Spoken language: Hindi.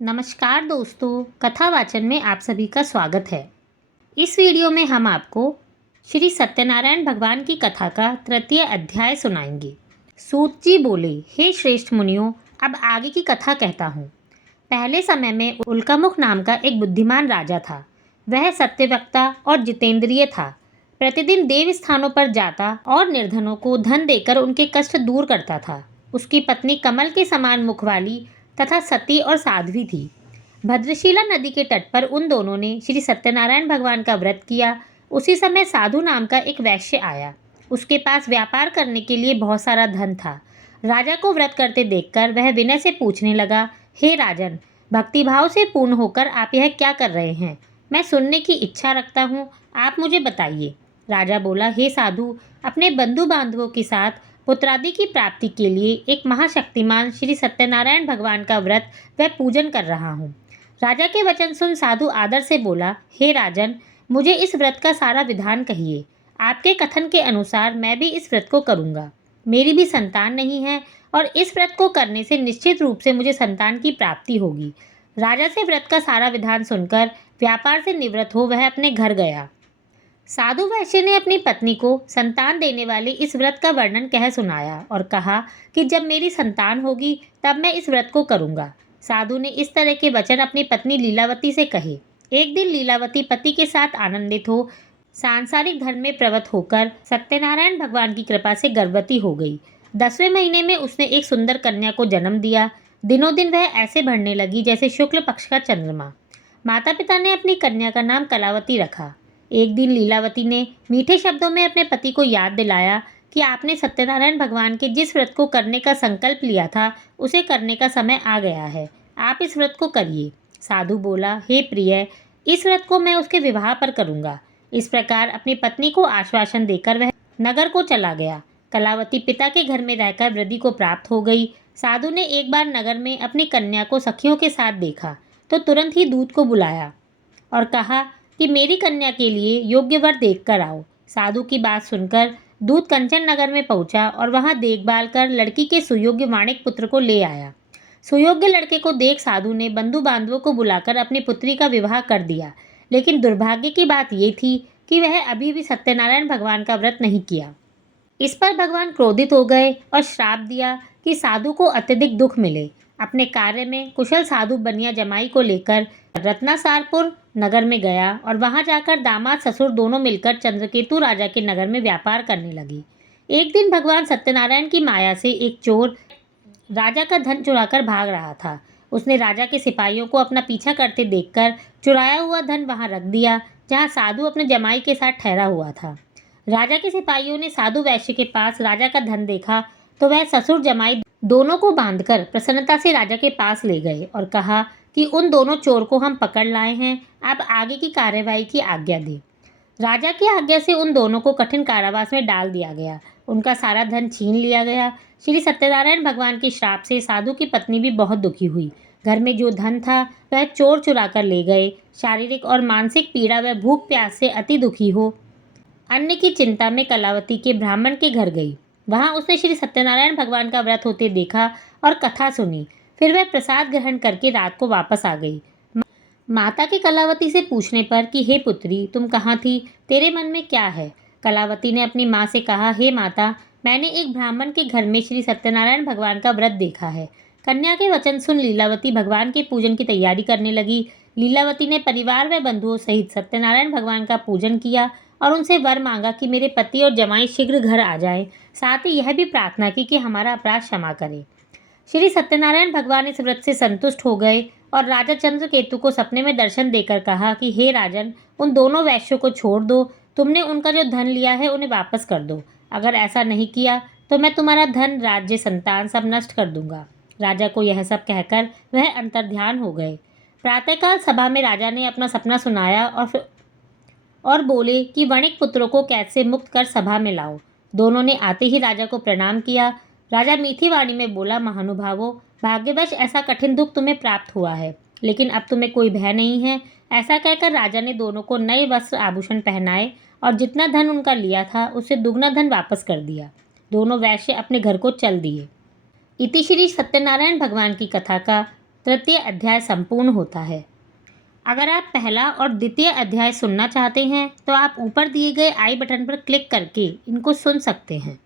नमस्कार दोस्तों, कथा वाचन में आप सभी का स्वागत है। इस वीडियो में हम आपको श्री सत्यनारायण भगवान की कथा का तृतीय अध्याय सुनाएंगे। सूत जी बोले, हे श्रेष्ठ मुनियों, अब आगे की कथा कहता हूँ। पहले समय में उल्कामुख नाम का एक बुद्धिमान राजा था। वह सत्यवक्ता और जितेंद्रिय था। प्रतिदिन देव स्थानों पर जाता और निर्धनों को धन देकर उनके कष्ट दूर करता था। उसकी पत्नी कमल के समान मुख वाली तथा सती और साध्वी थी। भद्रशिला नदी के तट पर उन दोनों ने श्री सत्यनारायण भगवान का व्रत किया। उसी समय साधु नाम का एक वैश्य आया। उसके पास व्यापार करने के लिए बहुत सारा धन था। राजा को व्रत करते देखकर वह विनय से पूछने लगा, हे राजन, भक्तिभाव से पूर्ण होकर आप यह क्या कर रहे हैं? मैं सुनने की इच्छा रखता हूँ, आप मुझे बताइए। राजा बोला, हे साधु, अपने बंधु बांधवों के साथ पुत्रादि की प्राप्ति के लिए एक महाशक्तिमान श्री सत्यनारायण भगवान का व्रत व पूजन कर रहा हूँ। राजा के वचन सुन साधु आदर से बोला, हे राजन, मुझे इस व्रत का सारा विधान कहिए। आपके कथन के अनुसार मैं भी इस व्रत को करूँगा। मेरी भी संतान नहीं है और इस व्रत को करने से निश्चित रूप से मुझे संतान की प्राप्ति होगी। राजा से व्रत का सारा विधान सुनकर व्यापार से निवृत्त हो वह अपने घर गया। साधु वैश्य ने अपनी पत्नी को संतान देने वाले इस व्रत का वर्णन कह सुनाया और कहा कि जब मेरी संतान होगी तब मैं इस व्रत को करूँगा। साधु ने इस तरह के वचन अपनी पत्नी लीलावती से कहे। एक दिन लीलावती पति के साथ आनंदित हो सांसारिक धर्म में प्रवृत्त होकर सत्यनारायण भगवान की कृपा से गर्भवती हो गई। 10वें महीने में उसने एक सुंदर कन्या को जन्म दिया। दिनों दिन वह ऐसे बढ़ने लगी जैसे शुक्ल पक्ष का चंद्रमा। माता पिता ने अपनी कन्या का नाम कलावती रखा। एक दिन लीलावती ने मीठे शब्दों में अपने पति को याद दिलाया कि आपने सत्यनारायण भगवान के जिस व्रत को करने का संकल्प लिया था उसे करने का समय आ गया है। आप इस व्रत को करिए। साधु बोला, हे प्रिय, इस व्रत को मैं उसके विवाह पर करूँगा। इस प्रकार अपनी पत्नी को आश्वासन देकर वह नगर को चला गया। कलावती पिता के घर में रहकर वृद्धि को प्राप्त हो गई। साधु ने एक बार नगर में अपनी कन्या को सखियों के साथ देखा तो तुरंत ही दूत को बुलाया और कहा कि मेरी कन्या के लिए योग्य वर देख कर आओ। साधु की बात सुनकर दूत कंचन नगर में पहुंचा और वहां देखभाल कर लड़की के सुयोग्य वाणिक पुत्र को ले आया। सुयोग्य लड़के को देख साधु ने बंधु बांधवों को बुलाकर अपनी पुत्री का विवाह कर दिया। लेकिन दुर्भाग्य की बात ये थी कि वह अभी भी सत्यनारायण भगवान का व्रत नहीं किया। इस पर भगवान क्रोधित हो गए और श्राप दिया कि साधु को अत्यधिक दुख मिले। अपने कार्य में कुशल साधु बनिया जमाई को लेकर रत्नासारपुर नगर में गया और वहां जाकर दामाद ससुर दोनों मिलकर चंद्रकेतु राजा के नगर में व्यापार करने लगी। एक दिन भगवान सत्यनारायण की माया से एक चोर राजा का धन चुराकर भाग रहा था। उसने राजा के सिपाहियों को अपना पीछा करते देखकर चुराया हुआ धन वहां रख दिया जहां साधु अपने जमाई के साथ ठहरा हुआ था। राजा के सिपाहियों ने साधु वैश्य के पास राजा का धन देखा तो वह ससुर जमाई दोनों को बांधकर प्रसन्नता से राजा के पास ले गए और कहा कि उन दोनों चोर को हम पकड़ लाए हैं, अब आगे की कार्यवाही की आज्ञा दें। राजा की आज्ञा से उन दोनों को कठिन कारावास में डाल दिया गया। उनका सारा धन छीन लिया गया। श्री सत्यनारायण भगवान के श्राप से साधु की पत्नी भी बहुत दुखी हुई। घर में जो धन था वह चोर चुरा कर ले गए। शारीरिक और मानसिक पीड़ा व भूख प्यास से अति दुखी हो अन्न की चिंता में कलावती के ब्राह्मण के घर गई। वहां उसने श्री सत्यनारायण भगवान का व्रत होते देखा और कथा सुनी। फिर वह प्रसाद ग्रहण करके रात को वापस आ गई। माता के कलावती से पूछने पर कि हे पुत्री, तुम कहाँ थी, तेरे मन में क्या है? कलावती ने अपनी माँ से कहा, हे माता, मैंने एक ब्राह्मण के घर में श्री सत्यनारायण भगवान का व्रत देखा है। कन्या के वचन सुन लीलावती भगवान के पूजन की तैयारी करने लगी। लीलावती ने परिवार व बंधुओं सहित सत्यनारायण भगवान का पूजन किया और उनसे वर मांगा कि मेरे पति और जमाई शीघ्र घर आ जाए। साथ ही यह भी प्रार्थना की कि हमारा अपराध क्षमा करें। श्री सत्यनारायण भगवान इस व्रत से संतुष्ट हो गए और राजा चंद्रकेतु को सपने में दर्शन देकर कहा कि हे राजन, उन दोनों वैश्यों को छोड़ दो। तुमने उनका जो धन लिया है उन्हें वापस कर दो। अगर ऐसा नहीं किया तो मैं तुम्हारा धन, राज्य, संतान सब नष्ट कर दूंगा। राजा को यह सब कहकर वह अंतर्ध्यान हो गए। प्रातःकाल सभा में राजा ने अपना सपना सुनाया और बोले कि वणिक पुत्रों को कैद से मुक्त कर सभा में लाओ। दोनों ने आते ही राजा को प्रणाम किया। राजा मीठी वाणी में बोला, महानुभावों, भाग्यवश ऐसा कठिन दुख तुम्हें प्राप्त हुआ है, लेकिन अब तुम्हें कोई भय नहीं है। ऐसा कहकर राजा ने दोनों को नए वस्त्र आभूषण पहनाए और जितना धन उनका लिया था उससे दुगना धन वापस कर दिया। दोनों वैश्य अपने घर को चल दिए। इति श्री सत्यनारायण भगवान की कथा का तृतीय अध्याय संपूर्ण होता है। अगर आप पहला और द्वितीय अध्याय सुनना चाहते हैं तो आप ऊपर दिए गए आई बटन पर क्लिक करके इनको सुन सकते हैं।